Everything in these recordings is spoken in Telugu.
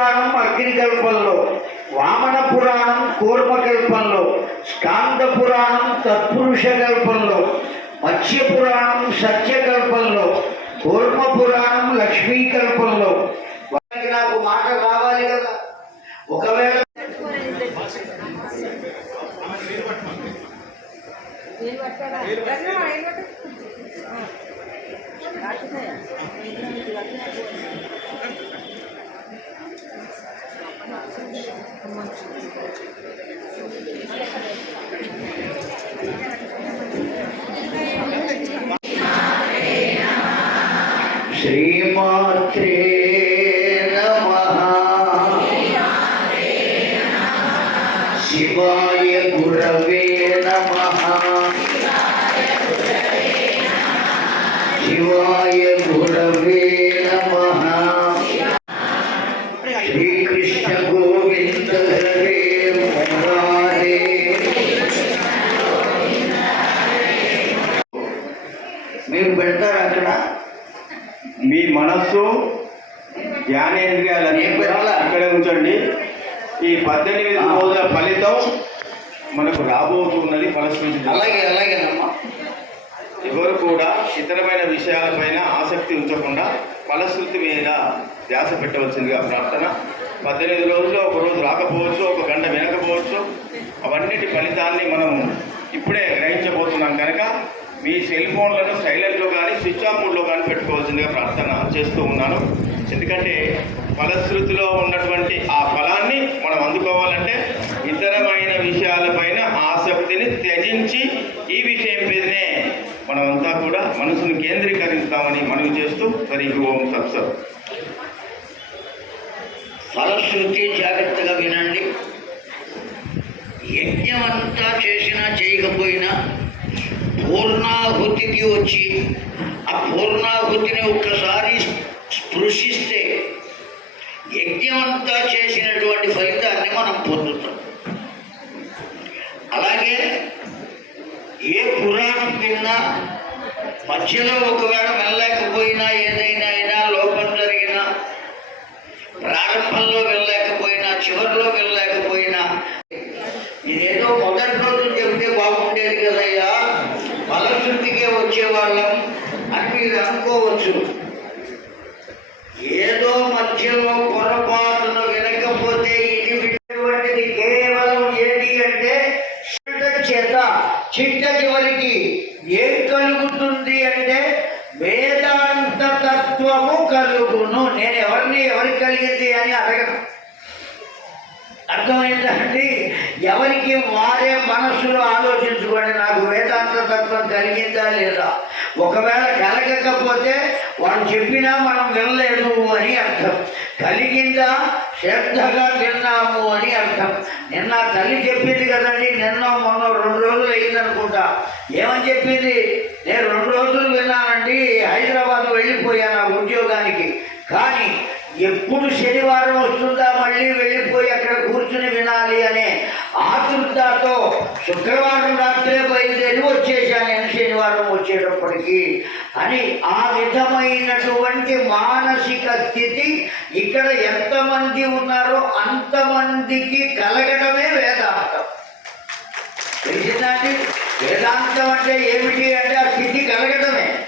పురాణం అగ్నికల్పంలో వామన పురాణం కూర్మకల్పంలో స్కాంద పురాణం తత్పురుష కల్పంలో మత్స్య పురాణం సత్యకల్పంలో కూర్మ పురాణం లక్ష్మీకల్పంలో వాళ్ళకి నాకు మాట కావాలి కదా. ఒకవేళ శ్రీమాత్రే నమః. శివాయ గురవే నమః. శివాయ గురవే నమః. శ్రీకృష్ణ గోవింద హరే మురారే మీరు పెడతారా అక్కడ? మీ మనస్సు జ్ఞానేంద్రియాలన్నీ? ఇక్కడే ఉంచండి. ఈ పద్దెనిమిది. రోజుల ఫలితం మనకు రాబోతున్నది ఫలశ్రుతి అలాగే అలాగేనమ్మా ఎవరు కూడా ఇతరమైన విషయాలపైన ఆసక్తి ఉంచకుండా ఫలశ్రుతి మీద ధ్యాస పెట్టవలసిందిగా ప్రార్థన. పద్దెనిమిది రోజుల్లో ఒక రోజు రాకపోవచ్చు ఒక గంట వినకపోవచ్చు. అవన్నిటి ఫలితాన్ని మనం ఇప్పుడే గ్రహించబోతున్నాం కనుక మీ సెల్ ఫోన్లను సైలెంట్లో స్విచ్ ఆఫ్ మోడ్లో కానీ పెట్టుకోవాల్సిందిగా ప్రార్థన చేస్తూ ఉన్నాను. ఎందుకంటే ఫలశ్రుతిలో ఉన్నటువంటి ఆ ఫలాన్ని మనం అందుకోవాలంటే ఇతరమైన విషయాలపైన ఆసక్తిని త్యజించి ఈ విషయం మీదనే మనమంతా కూడా మనసును కేంద్రీకరిస్తామని మనవి చేస్తూ హరి ఓం సత్సత్ ఫలశ్రుతి జాగ్రత్తగా వినండి. యజ్ఞమంతా చేసినా చేయకపోయినా పూర్ణాహుతికి వచ్చి ఆ పూర్ణాహుతిని ఒక్కసారి స్పృశిస్తే యజ్ఞమంతా చేసినటువంటి ఫలితాన్ని మనం పొందుతాం. అలాగే ఏ పురాణం విన్నా మధ్యలో ఒకవేళ వాళ్ళం అని మీరు అనుకోవచ్చు. ఏదో మధ్యలో పొరపాటును వినకపోతే ఇది విన్నటువంటిది కేవలం ఏంటి అంటే చిట్ట చేత చిట్ట చివరికి ఏం కలుగుతుంది అంటే వేదాంత తత్వము కలుగును. నేను ఎవరిని ఎవరికి కలిగింది అని అడగను. అర్థమైందండి ఎవరికి వారే మనస్సులో ఆలోచించుకోండి. నాకు వేదాంత తత్వం కలిగిందా లేదా? ఒకవేళ కలగకపోతే వాడు చెప్పినా మనం వినలేదు అని అర్థం. కలిగిందా? శ్రద్ధగా విన్నాము అని అర్థం. నిన్న తల్లి చెప్పింది కదండి నిన్న మొన్న రెండు రోజులు అయిందనుకుంటా. ఏమని చెప్పింది? నేను రెండు రోజులు విన్నానండి హైదరాబాద్ వెళ్ళిపోయాను ఆ ఉద్యోగానికి. కానీ ఎప్పుడు శనివారం వస్తుందా మళ్ళీ వెళ్ళిపోయి అక్కడ కూర్చుని వినాలి అనే ఆతృతతో శుక్రవారం రాత్రే బయలుదేరి వచ్చేసాను నేను శనివారం వచ్చేటప్పటికీ అని ఆ విధమైనటువంటి మానసిక స్థితి ఇక్కడ ఎంతమంది ఉన్నారో అంతమందికి కలగడమే వేదాంతం. తెలిసిందండి? వేదాంతం అంటే ఏమిటి అంటే ఆ స్థితి కలగడమే.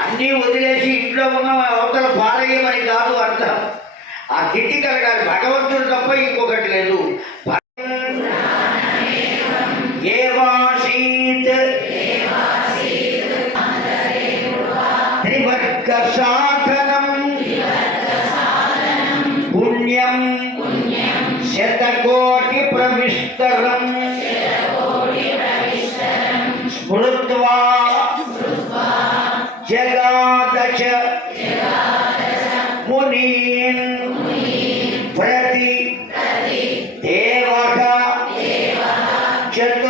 అన్నీ వదిలేసి ఇంట్లో ఉన్న అవతల పారేయమని కాదు అర్థం. ఆ స్థితి కలగాలి. భగవంతుడు తప్ప ఇంకొకటి లేదు. ఏవాసీత్ పుణ్యం. శతకోటి ప్రవిష్టరం స్మృత్వా. జగాదచ మునీన్ ప్రతి దేవ చతు